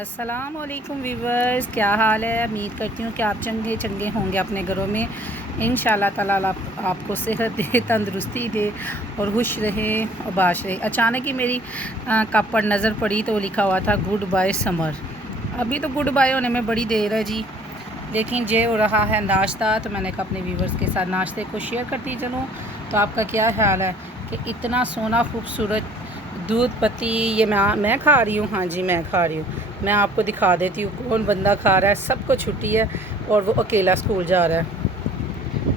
अस्सलाम वालेकुम वीवर्स, क्या हाल है। उम्मीद करती हूँ कि आप चंगे चंगे होंगे अपने घरों में। इंशाल्लाह ताला आपको सेहत दे, तंदुरुस्ती दे और खुश रहे और बाश रहे। अचानक ही मेरी कप पर नज़र पड़ी तो लिखा हुआ था गुड बाय समर। अभी तो गुड बाय होने में बड़ी देर है जी, लेकिन ये हो रहा है नाश्ता, तो मैंने कहा अपने व्यूवर्स के साथ नाश्ते को शेयर करती चलूँ। तो आपका क्या ख्याल है कि इतना सोना खूबसूरत दूध पत्ती ये मैं खा रही हूँ। हाँ जी, मैं खा रही हूँ। मैं आपको दिखा देती हूँ कौन बंदा खा रहा है। सबको छुट्टी है और वो अकेला स्कूल जा रहा है।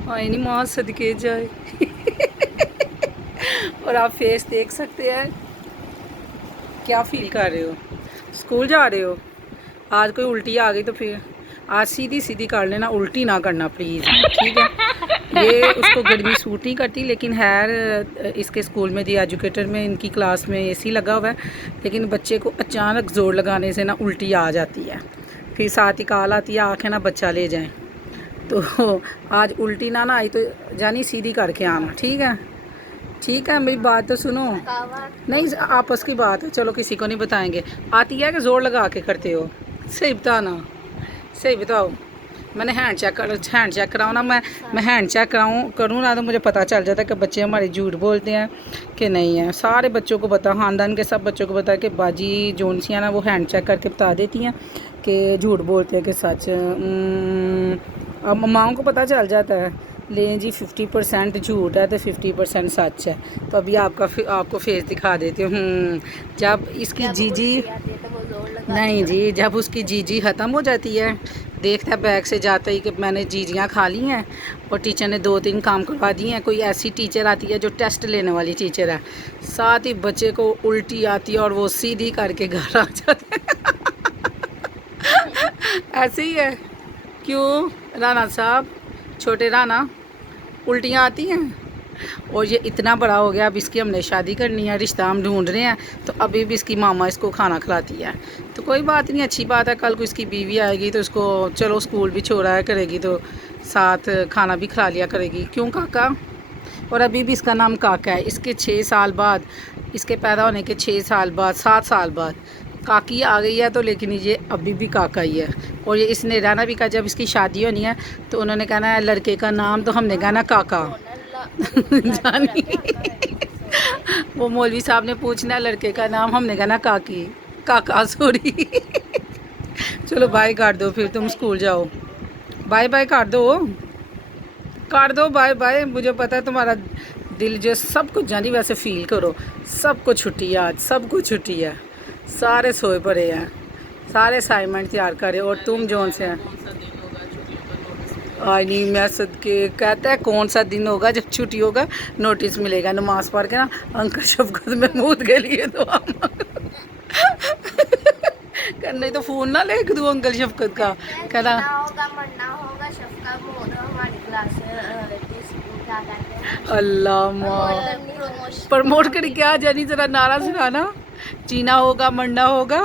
आए नहीं माँ सदके जाए। और आप फेस देख सकते हैं, क्या फील कर रहे हो। स्कूल जा रहे हो, आज कोई उल्टी आ गई तो फिर आज सीधी सीधी कर लेना, उल्टी ना करना प्लीज़, ठीक है। ये उसको गर्मी सूट नहीं करती, लेकिन हैर इसके स्कूल में दी एजुकेटर में इनकी क्लास में एसी लगा हुआ है, लेकिन बच्चे को अचानक ज़ोर लगाने से ना उल्टी आ जाती है। फिर साथ ही कॉल आती है आँखें ना बच्चा ले जाएं। तो आज उल्टी ना आई तो जानी सीधी करके आना, ठीक है। ठीक है, मेरी बात तो सुनो। नहीं, आपस की बात है, चलो किसी को नहीं बताएंगे। आती है कि ज़ोर लगा के करते हो? सही बताना, सही बताओ। मैंने हैंड चेक कराऊँ ना, मैं हैंड चेक करूँ ना, तो मुझे पता चल जाता है कि बच्चे हमारे झूठ बोलते हैं कि नहीं है। सारे बच्चों को पता, ख़ानदान के सब बच्चों को पता है कि बाजी जोन सी है ना, वो हैंड चेक करके बता देती हैं कि झूठ बोलते हैं कि सच। अब माओं को पता चल जाता है। लें जी, 50% झूठ है तो 50% सच है। तो अभी आपको फेस दिखा देती हूँ। जब इसकी जीजी नहीं जी, जब उसकी जीजी ख़त्म हो जाती है, देखता है बैग से जाता ही कि मैंने जीजियाँ खा ली हैं और टीचर ने 2-3 काम करवा दिए हैं। कोई ऐसी टीचर आती है जो टेस्ट लेने वाली टीचर है, साथ ही बच्चे को उल्टी आती है और वो सीधी करके घर आ जाते हैं। ऐसे ही है। क्यों राना साहब, छोटे राना, उल्टियाँ आती हैं? और ये इतना बड़ा हो गया, अब इसकी हमने शादी करनी है, रिश्ता हम ढूंढ रहे हैं, तो अभी भी इसकी मामा इसको खाना खिलाती है। तो कोई बात नहीं, अच्छी बात है। कल को इसकी बीवी आएगी तो इसको चलो स्कूल भी छोड़ा है करेगी, तो साथ खाना भी खिला लिया करेगी। क्यों काका? और अभी भी इसका नाम काका है। इसके 6 साल बाद, इसके पैदा होने के 6 साल बाद, 7 साल बाद काकी आ गई है, तो लेकिन ये अभी भी काका ही है। और ये इसने रहना भी कहा, जब इसकी शादी होनी है तो उन्होंने कहना है लड़के का नाम, तो हमने कहना काका। जानी वो मौलवी साहब ने पूछना है लड़के का नाम, हमने कहना काकी, काका सॉरी। चलो बाय कर दो, फिर तुम स्कूल जाओ। बाय बाय कर दो, कर दो बाय बाय। मुझे पता है तुम्हारा दिल जो सब कुछ जानी, वैसे फील करो। सबको छुट्टी है आज, सबको छुट्टी है, सारे सोए पड़े हैं, सारे असाइनमेंट तैयार करे। और तुम जोन से हैं। आज नहीं, मैं सदके कहता है कौन सा दिन होगा जब छुट्टी होगा, नोटिस मिलेगा नमाज पढ़ के ना, अंकल शफकत महमूद के लिए तो करने तो फ़ोन ना ले दूँ अंकल शफकत का, कहना अल्लाह माँ प्रमोट कर क्या जानी, जरा नारा सुनाना। जीना होगा, मरना होगा,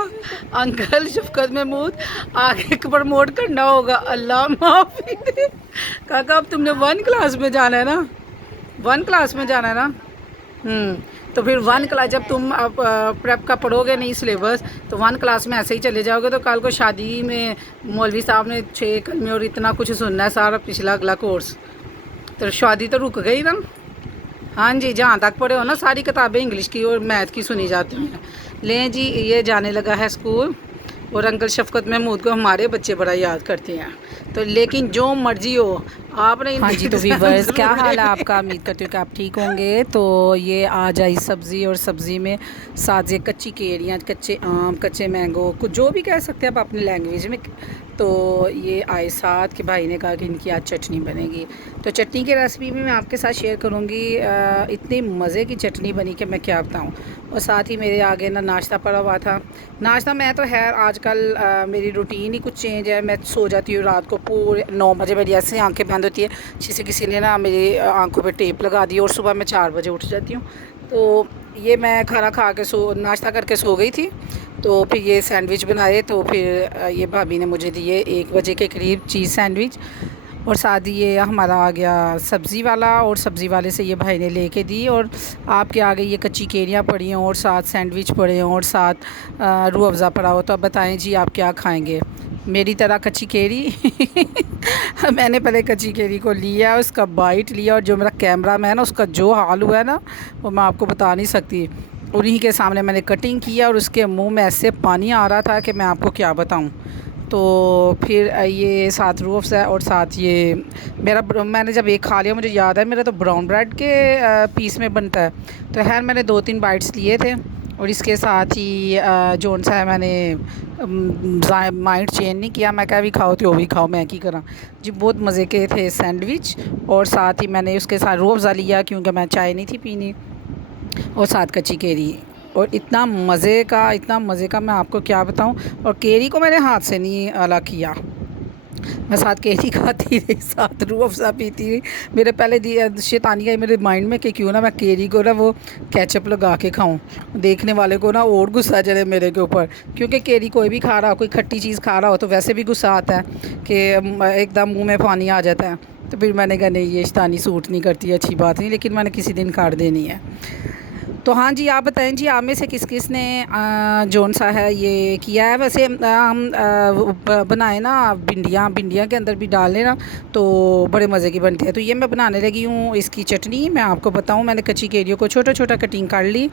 अंकल शफकत महमूद आगे प्रमोट करना होगा। अल्लाह माफ़ी दे। काका अब तुमने 1 क्लास में जाना है ना, 1 क्लास में जाना है ना। तो फिर 1 क्लास जब तुम अब प्रेप का पढ़ोगे नहीं सिलेबस, तो 1 क्लास में ऐसे ही चले जाओगे, तो कल को शादी में मौलवी साहब ने 6 कलमे और इतना कुछ सुनना है, सारा पिछला अगला कोर्स, तो शादी तो रुक गई ना। हाँ जी, जहाँ तक पढ़े हो ना, सारी किताबें इंग्लिश की और मैथ की सुनी जाती हैं। लें जी, ये जाने लगा है स्कूल, और अंकल शफकत महमूद को हमारे बच्चे बड़ा याद करते हैं। तो लेकिन जो मर्जी हो, आपने हाँ जी। तो वीवर्स, क्या हाल है आपका? उम्मीद करती हूँ कि आप ठीक होंगे। तो ये आज आई सब्ज़ी, और सब्ज़ी में साथ ये कच्ची केरियाँ, कच्चे आम, कच्चे मैंगो, कुछ जो भी कह सकते हैं आप अपनी लैंग्वेज में। तो ये आए साथ कि भाई ने कहा कि इनकी आज चटनी बनेगी, तो चटनी की रेसिपी भी मैं आपके साथ शेयर करूँगी। इतनी मज़े की चटनी बनी कि मैं क्या बताऊँ। और साथ ही मेरे आगे ना नाश्ता पड़ा हुआ था। नाश्ता मैं तो है आजकल मेरी रूटीन ही कुछ चेंज है। मैं सो जाती हूँ रात को पूरे 9 बजे, मेरी ऐसे आंखें बंद होती है, किसी ने ना मेरी आंखों पे टेप लगा दी, और सुबह मैं 4 बजे उठ जाती हूँ। तो ये मैं खाना खा के नाश्ता करके सो गई थी। तो फिर ये सैंडविच बनाए, तो फिर ये भाभी ने मुझे दिए 1 बजे के करीब चीज़ सैंडविच। और साथ ही ये हमारा आ गया सब्ज़ी वाला, और सब्ज़ी वाले से ये भाई ने लेके दी। और आपके आगे ये कच्ची केरियाँ पड़ी हैं और साथ सैंडविच पड़े हैं और साथ रूह अफ़ज़ा पड़ा हो। तो अब बताएं जी आप क्या खाएंगे? मेरी तरह कच्ची केरी मैंने पहले कच्ची केरी को लिया, उसका बाइट लिया, और जो मेरा कैमरा मैन है उसका जो हाल हुआ है ना वो मैं आपको बता नहीं सकती। उन्हीं के सामने मैंने कटिंग किया और उसके मुंह में ऐसे पानी आ रहा था कि मैं आपको क्या बताऊं। तो फिर ये साथ रूह अफ़ज़ा और साथ ये मैंने जब एक खा लिया मुझे याद है मेरा तो ब्राउन ब्रेड के पीस में बनता है। तो खैर मैंने 2-3 बाइट्स लिए थे, और इसके साथ ही जोन सा है मैंने माइंड चेंज नहीं किया। मैं क्या भी खाओ तो वो भी खाओ, मैं की करा जी। बहुत मज़े के थे सैंडविच, और साथ ही मैंने उसके साथ रूह अफ़ज़ा लिया क्योंकि मैं चाय नहीं थी पीनी, और साथ कच्ची केरी। और इतना मज़े का मैं आपको क्या बताऊं। और केरी को मैंने हाथ से नहीं अलग किया, मैं साथ केरी खाती रही, साथ रूह अफ़ज़ा पीती रही। मेरे पहले शैतानी आई मेरे माइंड में कि क्यों ना मैं केरी को ना वो केचप लगा के खाऊं, देखने वाले को ना और गुस्सा चले मेरे के ऊपर। क्योंकि केरी कोई भी खा रहा हो, कोई खट्टी चीज़ खा रहा हो तो वैसे भी गुस्सा आता है कि एकदम मुँह में पानी आ जाता है। तो फिर मैंने कहा नहीं ये शैतानी सूट नहीं करती, अच्छी बात नहीं, लेकिन मैंने किसी दिन काट देनी है। तो हाँ जी, आप बताएं जी आप में से किस किस ने जौन सा है ये किया है। वैसे हम बनाए ना भिंडियाँ के अंदर भी डाल लेना तो बड़े मज़े की बनती है। तो ये मैं बनाने लगी हूँ इसकी चटनी। मैं आपको बताऊँ, मैंने कच्ची केरियों को छोटा छोटा कटिंग कर ली,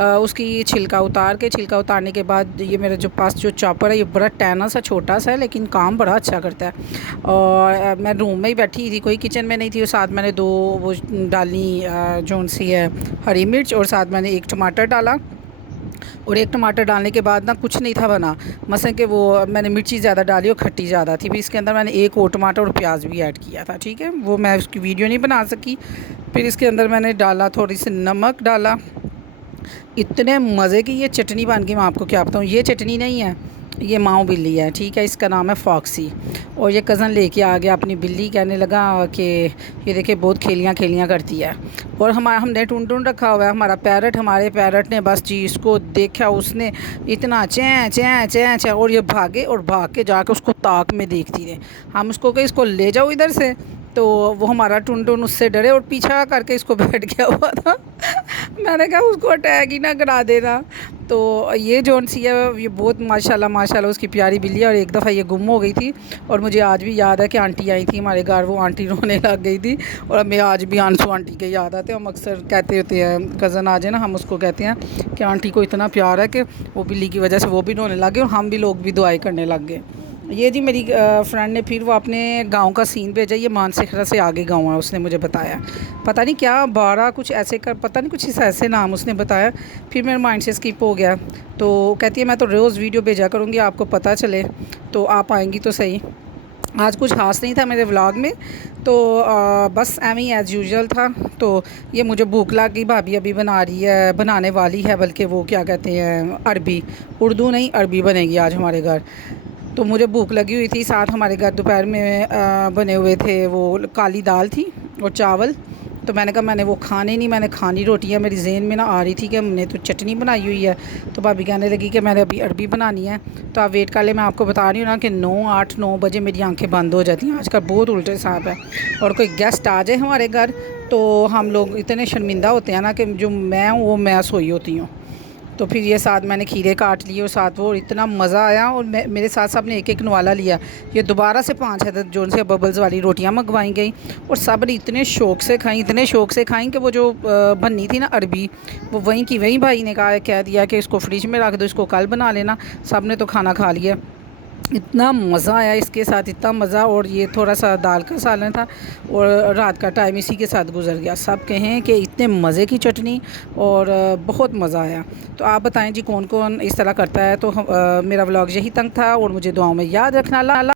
उसकी छिलका उतारने के बाद ये मेरे जो पास जो चॉपर है ये बड़ा टैना सा छोटा सा है, लेकिन काम बड़ा अच्छा करता है। और मैं रूम में ही बैठी थी, कोई किचन में नहीं थी, और साथ मैंने 2 वो डाली जौन सी है हरी मिर्च, और साथ मैंने 1 टमाटर डाला। और 1 टमाटर डालने के बाद ना कुछ नहीं था बना, मसलन कि वो मैंने मिर्ची ज़्यादा डाली और खट्टी ज़्यादा थी। फिर इसके अंदर मैंने 1 और टमाटर और प्याज भी ऐड किया था, ठीक है। वो मैं उसकी वीडियो नहीं बना सकी। फिर इसके अंदर मैंने डाला थोड़ी सी नमक डाला। इतने मज़े की ये चटनी बन गई, मैं आपको क्या बताऊँ। ये चटनी नहीं है, ये माऊ बिल्ली है, ठीक है, इसका नाम है फॉक्सी। और ये कज़न लेके आ गया अपनी बिल्ली, कहने लगा कि ये देखिए बहुत खेलियाँ करती है। और हमने टून रखा हुआ है हमारा पैरट, हमारे पैरट ने बस जी इसको देखा, उसने इतना चैं चैं चैं चैं, और ये भागे और भाग के जाके उसको ताक में देखती रहे। हम उसको कहे इसको ले जाओ इधर से, तो वो हमारा टुन उससे डरे और पीछा करके इसको बैठ गया हुआ था। मैंने कहा उसको अटैक ही ना करा देना। तो ये जौन सी है ये बहुत माशाल्लाह उसकी प्यारी बिल्ली है। और एक दफ़ा ये गुम हो गई थी, और मुझे आज भी याद है कि आंटी आई थी हमारे घर, वो आंटी रोने लग गई थी। और हमें आज भी आंसू आंटी के याद आते हैं। हम अक्सर कहते होते हैं, कज़न आ जाए ना, हम उसको कहते हैं कि आंटी को इतना प्यार है कि वो बिल्ली की वजह से वो भी रोने लग गए और हम भी लोग भी दुआएं करने लग गए। ये जी मेरी फ्रेंड ने फिर वो अपने गांव का सीन भेजा। ये मानसिकरा से आगे गांव है, उसने मुझे बताया, पता नहीं क्या 12 कुछ ऐसे कर, पता नहीं कुछ ऐसे नाम उसने बताया। फिर मेरे माइंड से स्किप हो गया। तो कहती है मैं तो रोज़ वीडियो भेजा करूँगी, आपको पता चले तो आप आएंगी तो सही। आज कुछ खास नहीं था मेरे व्लॉग में, तो बस एम ही एज़ यूजुअल था। तो ये मुझे भूख लग गई, भाभी अभी बना रही है, बनाने वाली है, बल्कि वो क्या कहते हैं अरबी, उर्दू नहीं अरबी बनेगी आज हमारे घर। तो मुझे भूख लगी हुई थी, साथ हमारे घर दोपहर में बने हुए थे वो काली दाल थी और चावल। तो मैंने कहा मैंने वो खाने नहीं, मैंने खानी रोटियां। मेरी जहन में ना आ रही थी कि हमने तो चटनी बनाई हुई है। तो भाभी कहने लगी कि मैंने अभी अरबी बनानी है। तो आप वेट कर ले, मैं आपको बता रही हूँ ना कि 8-9 बजे मेरी आंखें बंद हो जाती हैं। आजकल बहुत उल्टे साहब है, और कोई गेस्ट आ जाए हमारे घर तो हम लोग इतने शर्मिंदा होते हैं ना कि जो मैं हूँ वो मैं सोई होती हूँ। तो फिर ये साथ मैंने खीरे काट लिए और साथ वो, इतना मज़ा आया। और मेरे साथ साथ ने एक नवाला लिया। ये दोबारा से 5 है जो से बबल्स वाली रोटियां मंगवाई गई, और सब ने इतने शौक़ से खाई कि वो जो बननी थी ना अरबी, वो वहीं की वहीं भाई ने कह दिया कि इसको फ्रिज में रख दो, इसको कल बना लेना। सब ने तो खाना खा लिया। इतना मज़ा आया इसके साथ, इतना मज़ा। और ये थोड़ा सा दाल का सालन था, और रात का टाइम इसी के साथ गुजर गया। सब कहें कि इतने मज़े की चटनी, और बहुत मज़ा आया। तो आप बताएं जी कौन कौन इस तरह करता है। तो मेरा व्लॉग यही तक था, और मुझे दुआओं में याद रखना।